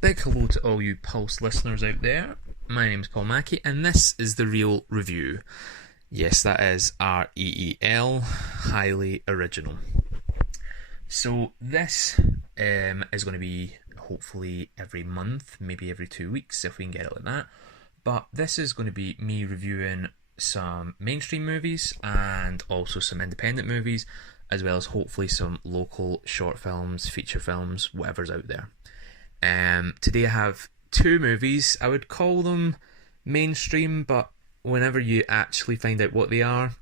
Big hello to all you Pulse listeners out there. My name's Paul Mackie, and this is the Real Review. Yes, that is REEL, highly original. So this is going to be hopefully every month, maybe every 2 weeks if we can get it like that. But this is going to be me reviewing some mainstream movies and also some independent movies, as well as hopefully some local short films, feature films, whatever's out there. Today I have two movies. I would call them mainstream, but whenever you actually find out what they are,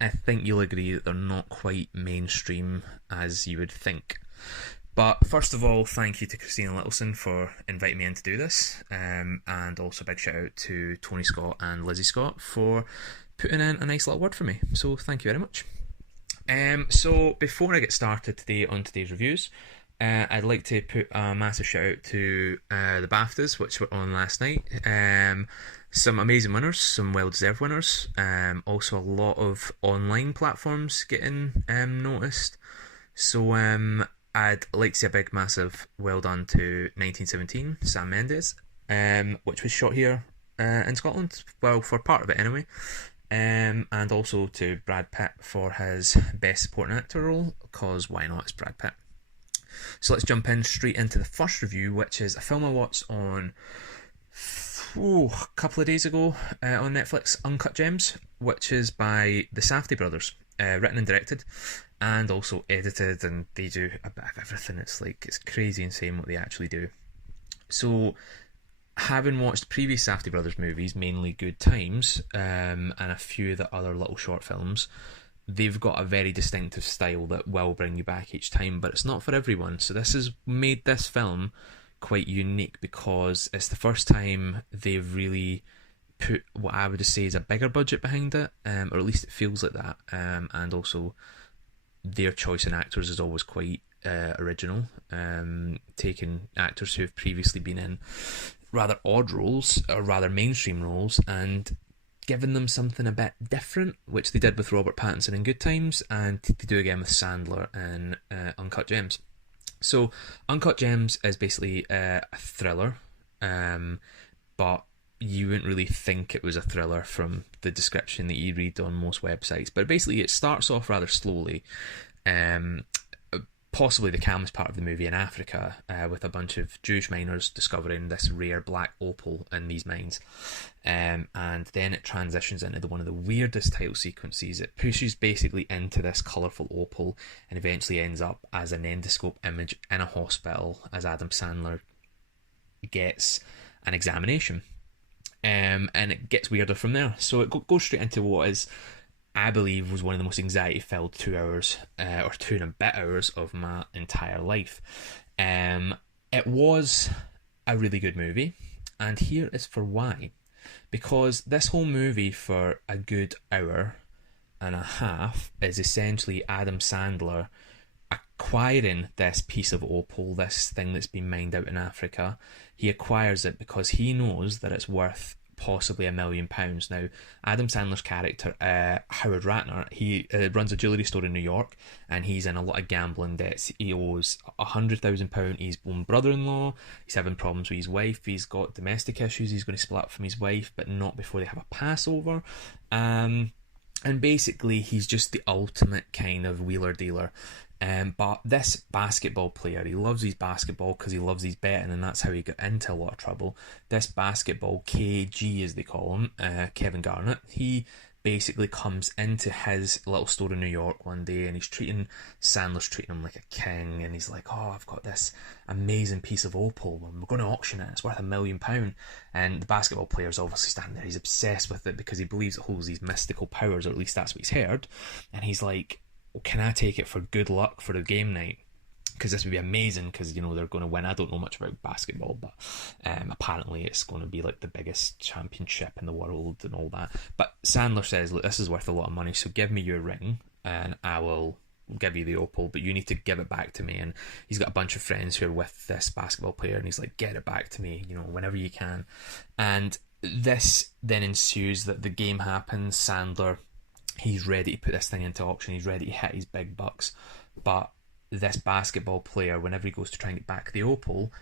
I think you'll agree that they're not quite mainstream as you would think. But first of all, thank you to Christina Littleson for inviting me in to do this, and also a big shout out to Tony Scott and Lizzie Scott for putting in a nice little word for me. So thank you very much. So before I get started today on today's reviews, I'd like to put a massive shout out to the BAFTAs, which were on last night. Some amazing winners, some well-deserved winners. Also a lot of online platforms getting noticed. So I'd like to say a big, massive well done to 1917, Sam Mendes, which was shot here in Scotland. Well, for part of it anyway. And also to Brad Pitt for his Best Supporting Actor role, because why not, it's Brad Pitt. So let's jump in straight into the first review, which is a film I watched on a couple of days ago on Netflix, Uncut Gems, which is by the Safdie brothers, written and directed, and also edited, and they do a bit of everything. It's crazy insane what they actually do. So, having watched previous Safdie brothers movies, mainly Good Times, and a few of the other little short films, they've got a very distinctive style that will bring you back each time, but it's not for everyone. So this has made this film quite unique because it's the first time they've really put what I would say is a bigger budget behind it, or at least it feels like that. And also their choice in actors is always quite original, taking actors who have previously been in rather odd roles or rather mainstream roles and giving them something a bit different, which they did with Robert Pattinson in Good Times, and they do again with Sandler in Uncut Gems. So Uncut Gems is basically a thriller, but you wouldn't really think it was a thriller from the description that you read on most websites. But basically it starts off rather slowly, possibly the calmest part of the movie in Africa, with a bunch of Jewish miners discovering this rare black opal in these mines. And then it transitions into one of the weirdest title sequences. It pushes basically into this colourful opal and eventually ends up as an endoscope image in a hospital as Adam Sandler gets an examination. And it gets weirder from there. So it goes straight into what is, I believe, was one of the most anxiety-filled 2 hours, or 2.5 hours of my entire life. It was a really good movie, and here is for why. Because this whole movie for a good hour and a half is essentially Adam Sandler acquiring this piece of opal, this thing that's been mined out in Africa. He acquires it because he knows that it's worth possibly £1 million. Now, Adam Sandler's character, Howard Ratner, he runs a jewellery store in New York, and he's in a lot of gambling debts. He owes £100,000 his own brother-in-law. He's having problems with his wife. He's got domestic issues. He's going to split up from his wife, but not before they have a Passover. And basically, he's just the ultimate kind of wheeler dealer. But this basketball player, he loves his basketball because he loves his betting, and that's how he got into a lot of trouble. This basketball KG, as they call him, Kevin Garnett, he basically comes into his little store in New York one day, and Sandler's treating him like a king, and he's like, oh, I've got this amazing piece of opal, and we're going to auction it, it's worth £1 million. And the basketball player's obviously standing there, he's obsessed with it because he believes it holds these mystical powers, or at least that's what he's heard, and he's like, can I take it for good luck for the game night? Because this would be amazing, because they're going to win. I don't know much about basketball, but apparently it's going to be like the biggest championship in the world and all that. But Sandler says, look, this is worth a lot of money, so give me your ring and I will give you the opal, but you need to give it back to me. And he's got a bunch of friends who are with this basketball player, and he's like, get it back to me, whenever you can. And this then ensues that the game happens. Sandler, he's ready to put this thing into auction, he's ready to hit his big bucks, but this basketball player, whenever he goes to try and get back the opal,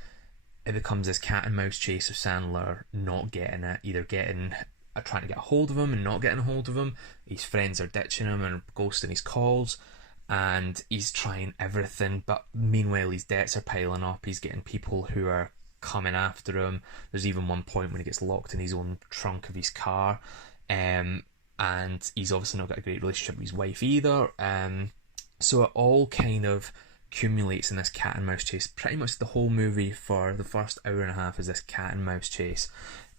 it becomes this cat and mouse chase of Sandler not getting it, either trying to get a hold of him and not getting a hold of him. His friends are ditching him and ghosting his calls, and he's trying everything, but meanwhile his debts are piling up. He's getting people who are coming after him. There's even one point when he gets locked in his own trunk of his car, and he's obviously not got a great relationship with his wife either. So it all kind of accumulates in this cat and mouse chase. Pretty much the whole movie for the first hour and a half is this cat and mouse chase.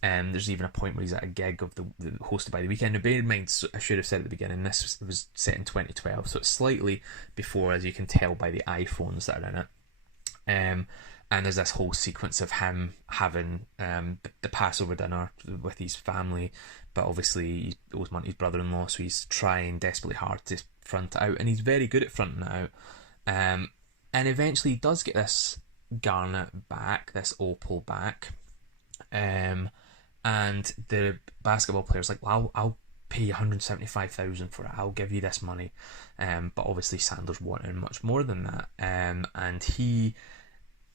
There's even a point where he's at a gig of the hosted by The Weeknd. Now, bear in mind, I should have said at the beginning, this was set in 2012, so it's slightly before, as you can tell by the iPhones that are in it. And there's this whole sequence of him having the Passover dinner with his family, but obviously he owes money to his brother-in-law, so he's trying desperately hard to front it out, and he's very good at fronting it out. And eventually he does get this garnet back, this opal back, and the basketball player's like, well, I'll pay you $175,000 for it, I'll give you this money. But obviously Sandler's wanting much more than that, and he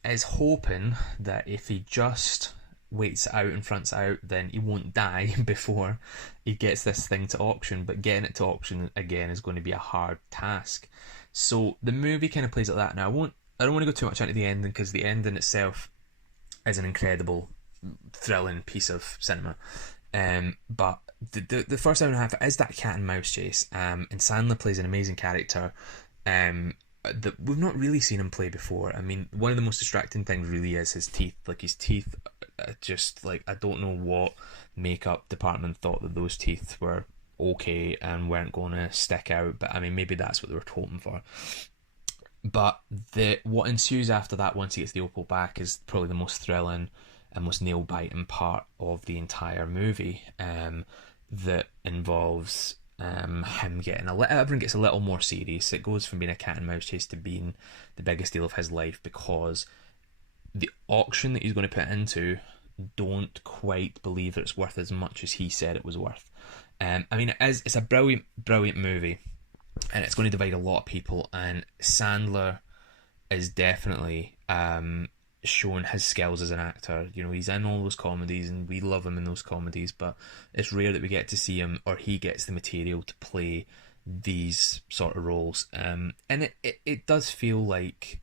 is hoping that if he just waits it out and fronts it out, then he won't die before he gets this thing to auction. But getting it to auction again is going to be a hard task. So the movie kind of plays like that. Now I don't want to go too much into the ending, because the ending itself is an incredible, thrilling piece of cinema. But the first hour and a half is that cat and mouse chase, and Sandler plays an amazing character that we've not really seen him play before. I mean, one of the most distracting things really is his teeth. Like, his teeth, just like, I don't know what makeup department thought that those teeth were okay and weren't going to stick out, but I mean, maybe that's what they were hoping for. But what ensues after that, once he gets the opal back, is probably the most thrilling and most nail-biting part of the entire movie, that involves him getting everyone gets a little more serious. It goes from being a cat and mouse chase to being the biggest deal of his life, because the auction that he's going to put into don't quite believe that it's worth as much as he said it was worth. I mean, it's a brilliant movie, and it's going to divide a lot of people, and Sandler is definitely shown his skills as an actor. You know, he's in all those comedies and we love him in those comedies, but it's rare that we get to see him, or he gets the material to play these sort of roles. And it does feel like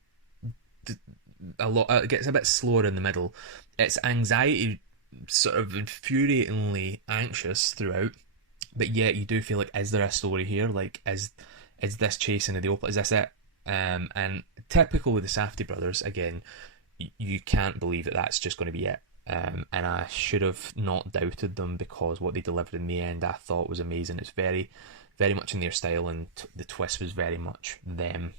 it gets a bit slower in the middle. It's anxiety, sort of infuriatingly anxious throughout, but yet you do feel like, is there a story here? Like, is this chasing of the opal? Is this it? And typical with the Safdie brothers, again, you can't believe that that's just going to be it. And I should have not doubted them, because what they delivered in the end I thought was amazing. It's very, very much in their style, and the twist was very much them.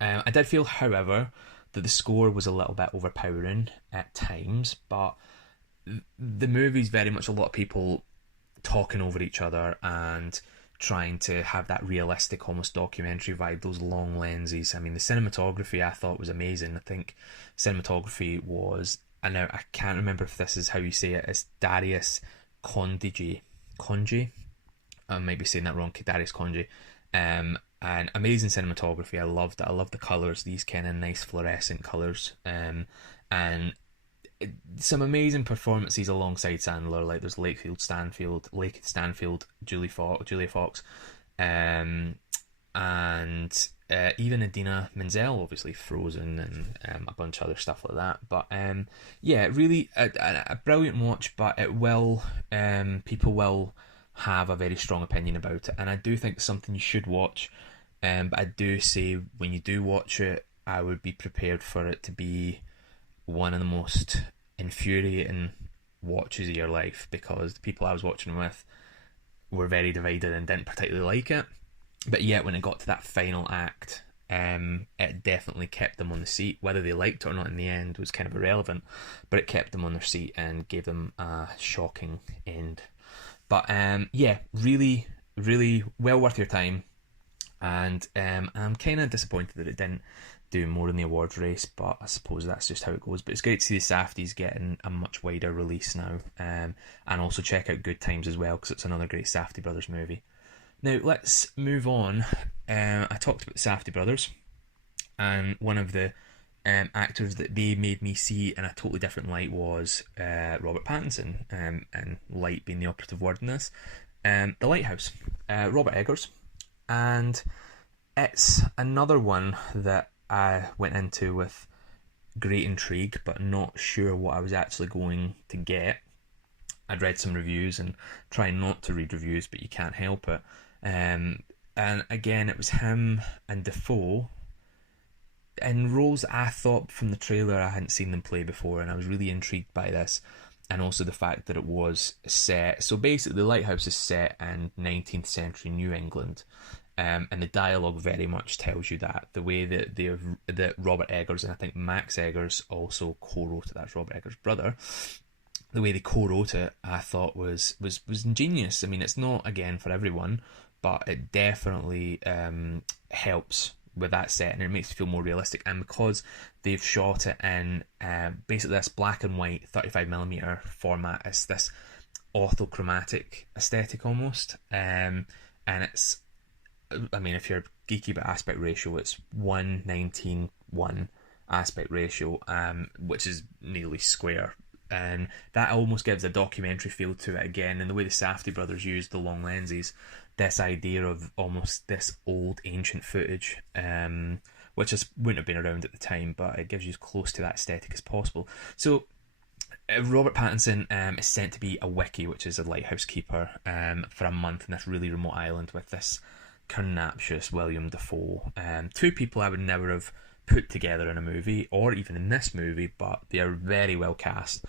I did feel, however, that the score was a little bit overpowering at times, but the movie's very much a lot of people talking over each other and trying to have that realistic, almost documentary vibe, those long lenses. I mean, the cinematography I thought was amazing. I think cinematography was, I can't remember if this is how you say it, it's Darius Khondji. I might be saying that wrong, Darius Khondji. And amazing cinematography. I loved it. I loved the colours, these kind of nice fluorescent colours. And some amazing performances alongside Sandler. Like, there's Lake Stanfield, Julia Fox, and even Idina Menzel, obviously Frozen, and a bunch of other stuff like that. But yeah, really a brilliant watch. But it will, people will have a very strong opinion about it, and I do think it's something you should watch. But I do say, when you do watch it, I would be prepared for it to be one of the most infuriating watches of your life, because the people I was watching with were very divided and didn't particularly like it. But yet, when it got to that final act, it definitely kept them on the seat. Whether they liked it or not in the end was kind of irrelevant, but it kept them on their seat and gave them a shocking end. But yeah, really, really well worth your time. And I'm kind of disappointed that it didn't do more in the awards race, but I suppose that's just how it goes. But it's great to see the Safdies getting a much wider release now, and also check out Good Times as well, because it's another great Safdie brothers movie. Now let's move on. I talked about the Safdie brothers, and one of the actors that they made me see in a totally different light was Robert Pattinson, and light being the operative word in this. The Lighthouse, Robert Eggers, and it's another one that I went into with great intrigue, but not sure what I was actually going to get. I'd read some reviews and try not to read reviews, but you can't help it. And again, it was him and Dafoe in roles I thought from the trailer I hadn't seen them play before, and I was really intrigued by this. And also the fact that it was set. So basically, the Lighthouse is set in 19th century New England. And the dialogue very much tells you that. The way that Robert Eggers, and I think Max Eggers also co-wrote it, that's Robert Eggers' brother, the way they co-wrote it, I thought was ingenious. I mean, it's not, again, for everyone, but it definitely helps with that set, and it makes it feel more realistic. And because they've shot it in basically this black and white 35mm format, it's this orthochromatic aesthetic almost. And it's, I mean, if you're geeky about aspect ratio, it's 1:19:1 aspect ratio, which is nearly square. And that almost gives a documentary feel to it again. And the way the Safdie brothers used the long lenses, this idea of almost this old ancient footage, which wouldn't have been around at the time, but it gives you as close to that aesthetic as possible. So Robert Pattinson is sent to be a wickie, which is a lighthouse keeper, for a month in this really remote island with this carnaptious William Dafoe. Two people I would never have put together in a movie, or even in this movie, but they are very well cast.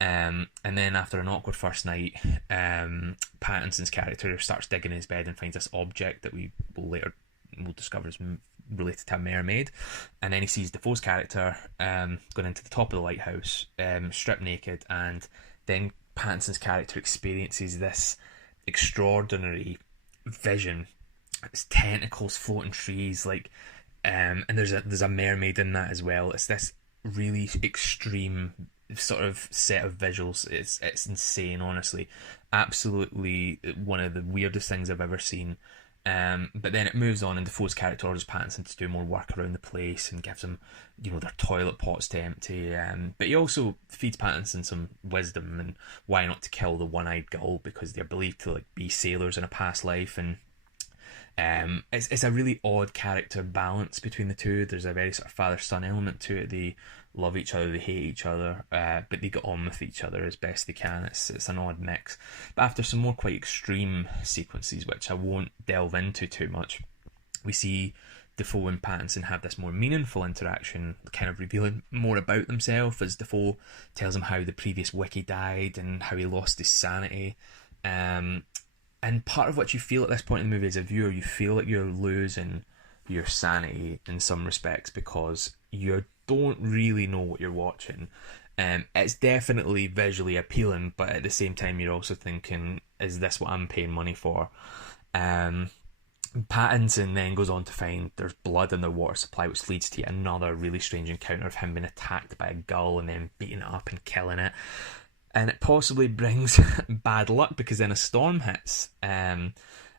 And then after an awkward first night, Pattinson's character starts digging in his bed and finds this object that we will discover is related to a mermaid. And then he sees Defoe's character going into the top of the lighthouse, stripped naked, and then Pattinson's character experiences this extraordinary vision. It's tentacles, floating trees, like, and there's a mermaid in that as well. It's this really extreme sort of set of visuals. It's insane, honestly. Absolutely one of the weirdest things I've ever seen. But then it moves on, and Defoe's character orders Pattinson to do more work around the place and gives him, their toilet pots to empty. But he also feeds Pattinson some wisdom and why not to kill the one-eyed gull, because they're believed to be sailors in a past life. And it's a really odd character balance between the two. There's a very sort of father-son element to it. They love each other, they hate each other, but they get on with each other as best they can. It's an odd mix. But after some more quite extreme sequences, which I won't delve into too much, we see Defoe and Pattinson have this more meaningful interaction, kind of revealing more about themselves, as Defoe tells him how the previous wickie died and how he lost his sanity. And part of what you feel at this point in the movie as a viewer, you feel like you're losing your sanity in some respects, because you don't really know what you're watching. It's definitely visually appealing, but at the same time you're also thinking, is this what I'm paying money for? Pattinson then goes on to find there's blood in their water supply, which leads to another really strange encounter of him being attacked by a gull and then beating it up and killing it. And it possibly brings bad luck, because then a storm hits. And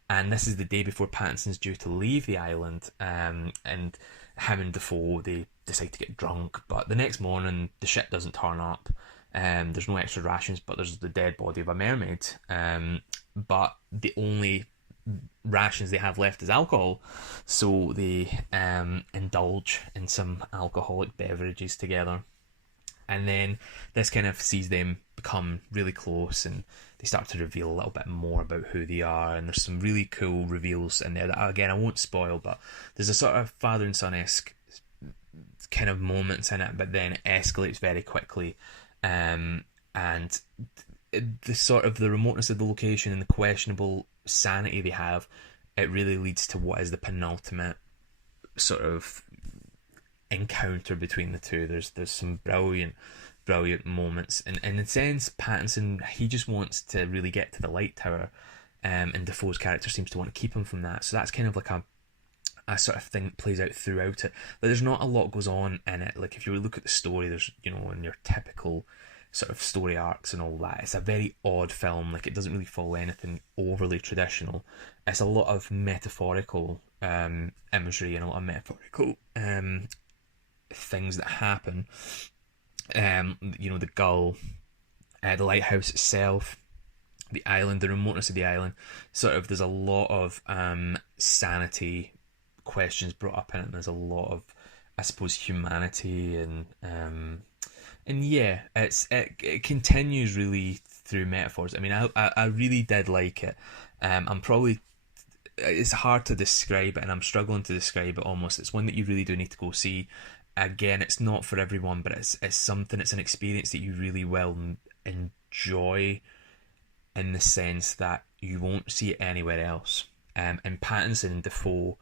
this is the day before Pattinson's due to leave the island. And him and Defoe, they decide to get drunk. But the next morning, the ship doesn't turn up. There's no extra rations, but there's the dead body of a mermaid. But the only rations they have left is alcohol. So they indulge in some alcoholic beverages together. And then this kind of sees them become really close, and they start to reveal a little bit more about who they are. And there's some really cool reveals in there that, again, I won't spoil, but there's a sort of father and son-esque kind of moments in it, but then it escalates very quickly. And the sort of the remoteness of the location and the questionable sanity they have, it really leads to what is the penultimate sort of encounter between the two. There's some brilliant moments, and in a sense, Pattinson, he just wants to really get to the light tower, and Defoe's character seems to want to keep him from that. So that's kind of like a sort of thing that plays out throughout it. But there's not a lot goes on in it. Like, if you look at the story, there's, in your typical sort of story arcs and all that, it's a very odd film. Like, it doesn't really follow anything overly traditional. It's a lot of metaphorical imagery and a lot of metaphorical things that happen. You know, the gull, the lighthouse itself, the island, the remoteness of the island. Sort of, there's a lot of sanity questions brought up in it. And there's a lot of, I suppose, humanity and yeah, it continues really through metaphors. I mean, I really did like it. I'm probably, it's hard to describe it, and I'm struggling to describe it almost. It's one that you really do need to go see. Again, it's not for everyone, but it's something. It's an experience that you really will enjoy, in the sense that you won't see it anywhere else. And Pattinson and Defoe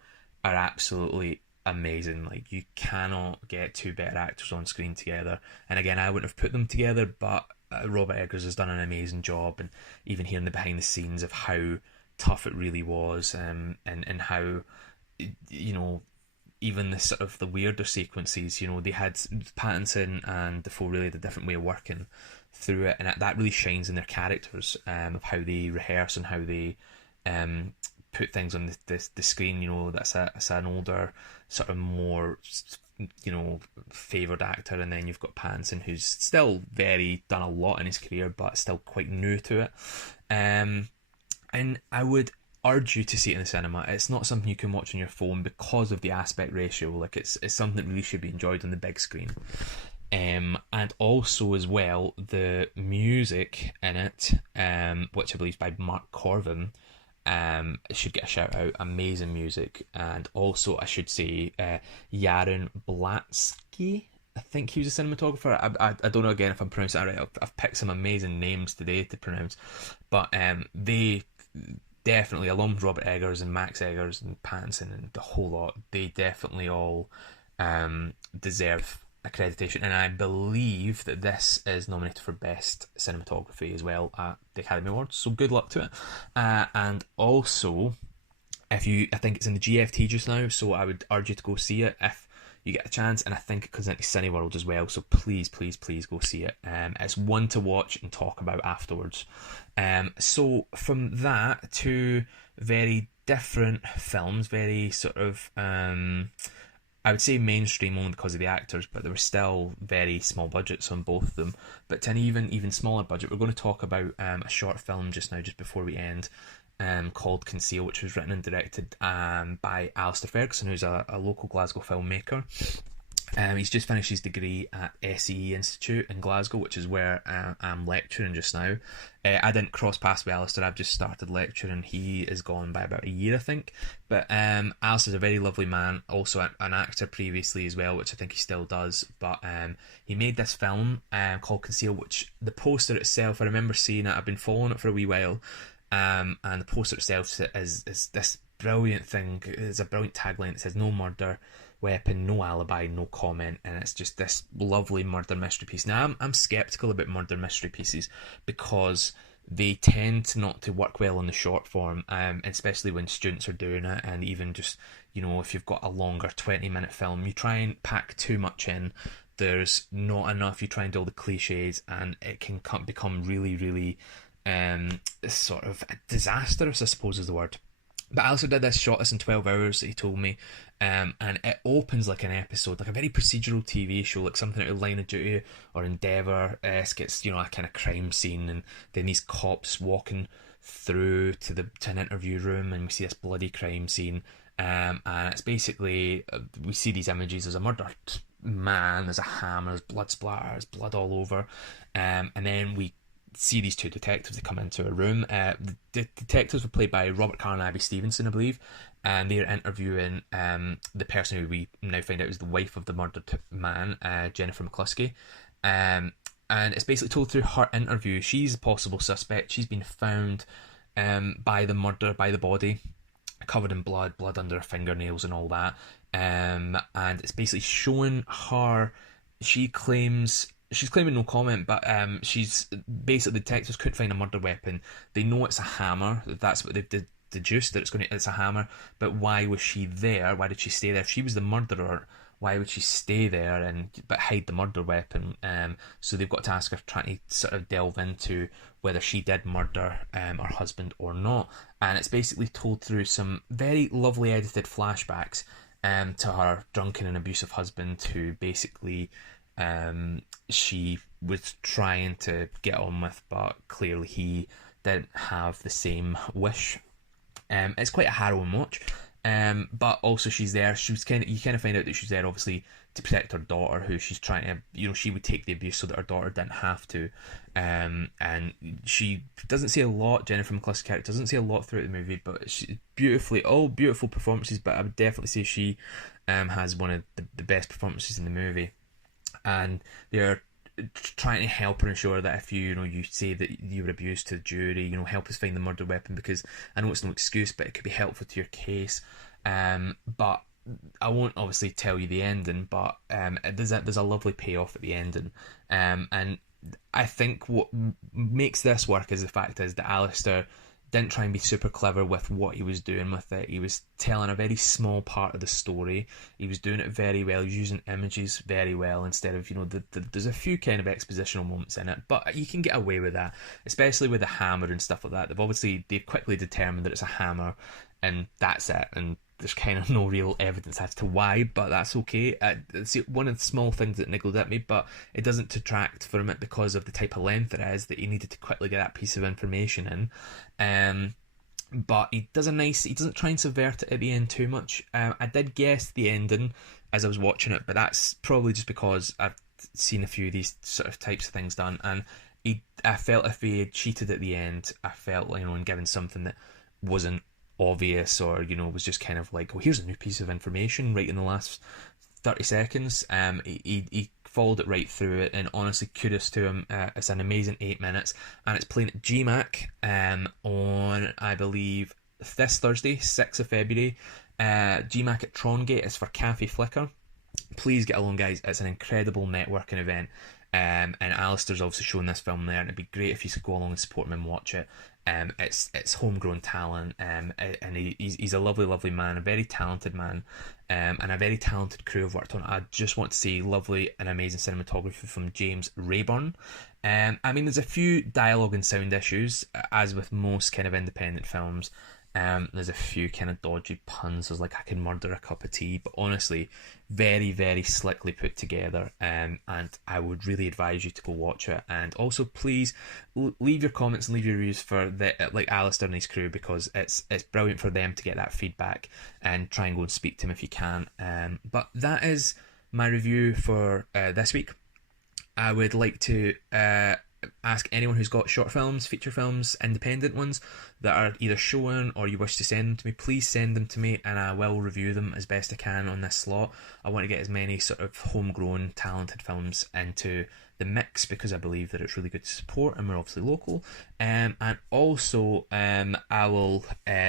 are absolutely amazing. Like, you cannot get two better actors on screen together. And again, I wouldn't have put them together, but Robert Eggers has done an amazing job. And even hearing the behind the scenes of how tough it really was, and how, you know, even the sort of the weirder sequences, you know, they had Pattinson and Defoe really had a different way of working through it, and that really shines in their characters, of how they rehearse and how they put things on the screen. You know, that's an older, sort of more, you know, favoured actor, and then you've got Pattinson, who's still done a lot in his career, but still quite new to it. And I would urge you to see it in the cinema. It's not something you can watch on your phone because of the aspect ratio. Like, it's something that really should be enjoyed on the big screen. And also as well, the music in it, which I believe is by Mark Corvin, should get a shout out. Amazing music. And also, I should say, Yaron Blatsky, I think he was a cinematographer. I don't know again if I'm pronouncing that right. I've picked some amazing names today to pronounce, but they definitely, along with Robert Eggers and Max Eggers and Pattinson and the whole lot, they definitely all deserve accreditation. And I believe that this is nominated for Best Cinematography as well at the Academy Awards, so good luck to it. And also, I think it's in the GFT just now, so I would urge you to go see it if you get a chance, and I think it comes into Cineworld as well, so please go see it. It's one to watch and talk about afterwards. So from that to very different films, very sort of, I would say mainstream only because of the actors, but there were still very small budgets on both of them. But to an even smaller budget, we're going to talk about a short film just now, just before we end, called Conceal, which was written and directed by Alistair Ferguson, who's a local Glasgow filmmaker. He's just finished his degree at SEE Institute in Glasgow, which is where I'm lecturing just now. I didn't cross paths with Alistair, I've just started lecturing. He is gone by about a year, I think. But Alistair's a very lovely man, also an actor previously as well, which I think he still does. But he made this film called Conceal, which the poster itself, I remember seeing it, I've been following it for a wee while. And the poster itself is this brilliant thing. It's a brilliant tagline. It says, "No murder weapon, no alibi, no comment," and it's just this lovely murder mystery piece. Now, I'm skeptical about murder mystery pieces because they tend to not to work well on the short form, especially when students are doing it, and even just, you know, if you've got a longer 20-minute film, you try and pack too much in. There's not enough. You try and do all the cliches, and it can become really sort of disastrous, I suppose is the word. But Alistair did this, shot this in 12 hours, he told me, and it opens like an episode, like a very procedural TV show, like something out of Line of Duty or Endeavour-esque. It's, you know, a kind of crime scene, and then these cops walking through to an interview room, and we see this bloody crime scene, and it's basically, we see these images. There's a murdered man, there's a hammer, there's blood splatter, there's blood all over, and then we see these two detectives that come into a room. The detectives were played by Robert Carr and Abby Stevenson, I believe, and they're interviewing the person who we now find out is the wife of the murdered man, Jennifer McCluskey. And it's basically told through her interview. She's a possible suspect. She's been found by the body, covered in blood under her fingernails and all that. And it's basically showing her. She's claiming no comment, but she's basically, the detectives couldn't find a murder weapon. They know it's a hammer. That's what they've deduced, that it's a hammer. But why was she there? Why did she stay there? If she was the murderer, why would she stay there but hide the murder weapon? So they've got to ask her, trying to sort of delve into whether she did murder her husband or not. And it's basically told through some very lovely edited flashbacks. to her drunken and abusive husband, who basically she was trying to get on with, but clearly he didn't have the same wish. It's quite a harrowing watch. But also she's there. You kind of find out that she's there obviously to protect her daughter, who she's trying to, she would take the abuse so that her daughter didn't have to. And she doesn't say a lot. Jennifer McCluskey's character doesn't say a lot throughout the movie, but she all beautiful performances. But I would definitely say she has one of the best performances in the movie. And they're trying to help her and show her that if you say that you were abused to the jury, help us find the murder weapon, because I know it's no excuse, but it could be helpful to your case. But I won't obviously tell you the ending, but there's a lovely payoff at the ending. And I think what makes this work is the fact is that Alistair didn't try and be super clever with what he was doing with it. He was telling a very small part of the story. He was doing it very well. He was using images very well instead of, there's a few kind of expositional moments in it, but you can get away with that, especially with the hammer and stuff like that. They've quickly determined that it's a hammer and that's it, and there's kind of no real evidence as to why, but that's okay. It's one of the small things that niggled at me, but it doesn't detract from it because of the type of length it is, that he needed to quickly get that piece of information in. But he doesn't try and subvert it at the end too much. I did guess the ending as I was watching it, but that's probably just because I've seen a few of these sort of types of things done, and I felt if he had cheated at the end, I felt, and given something that wasn't obvious, or was just kind of like, oh, here's a new piece of information right in the last 30 seconds. He followed it right through it, and honestly, kudos to him. It's an amazing 8 minutes, and it's playing at GMAC on, I believe, this Thursday, 6th of February. GMAC at Trongate is for Cafe Flicker. Please get along, guys. It's an incredible networking event. And Alistair's obviously shown this film there, and it'd be great if you could go along and support him and watch it. It's homegrown talent, and he's a lovely man, a very talented man, and a very talented crew have worked on it. I just want to see lovely and amazing cinematography from James Rayburn. There's a few dialogue and sound issues, as with most kind of independent films. There's a few kind of dodgy puns. There's like, I can murder a cup of tea, but honestly, very, very slickly put together. And I would really advise you to go watch it. And also, please leave your comments and leave your reviews for Alistair and his crew, because it's brilliant for them to get that feedback and try and go and speak to him if you can. But that is my review for this week. I would like to ask anyone who's got short films, feature films, independent ones that are either showing or you wish to send them to me, please send them to me and I will review them as best I can on this slot. I want to get as many sort of homegrown, talented films into the mix, because I believe that it's really good to support, and we're obviously local. And also, I will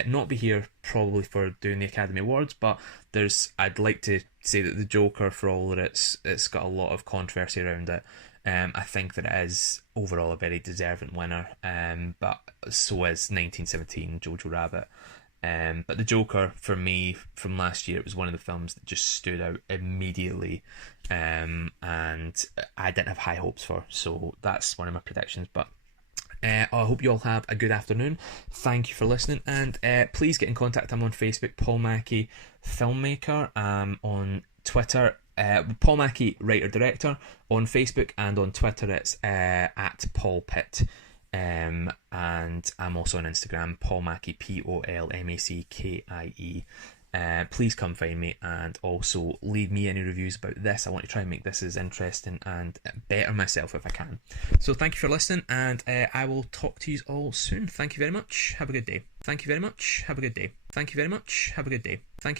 not be here probably for doing the Academy Awards, but I'd like to say that The Joker, for all that it's got a lot of controversy around it, I think that it is overall a very deserving winner, but so is 1917, Jojo Rabbit. But The Joker, for me, from last year, it was one of the films that just stood out immediately, and I didn't have high hopes for, so that's one of my predictions. But I hope you all have a good afternoon. Thank you for listening, and please get in contact. I'm on Facebook, Paul Mackie Filmmaker. On Twitter, Paul Mackie Writer Director. On Facebook and on Twitter, it's at Paul Pitt. And I'm also on Instagram, Paul Mackie, POLMACKIE. Please come find me, and also leave me any reviews about this. I want to try and make this as interesting and better myself if I can. So thank you for listening, and I will talk to you all soon. Thank you very much. Have a good day. Thank you very much. Have a good day. Thank you very much. Have a good day. Thank you.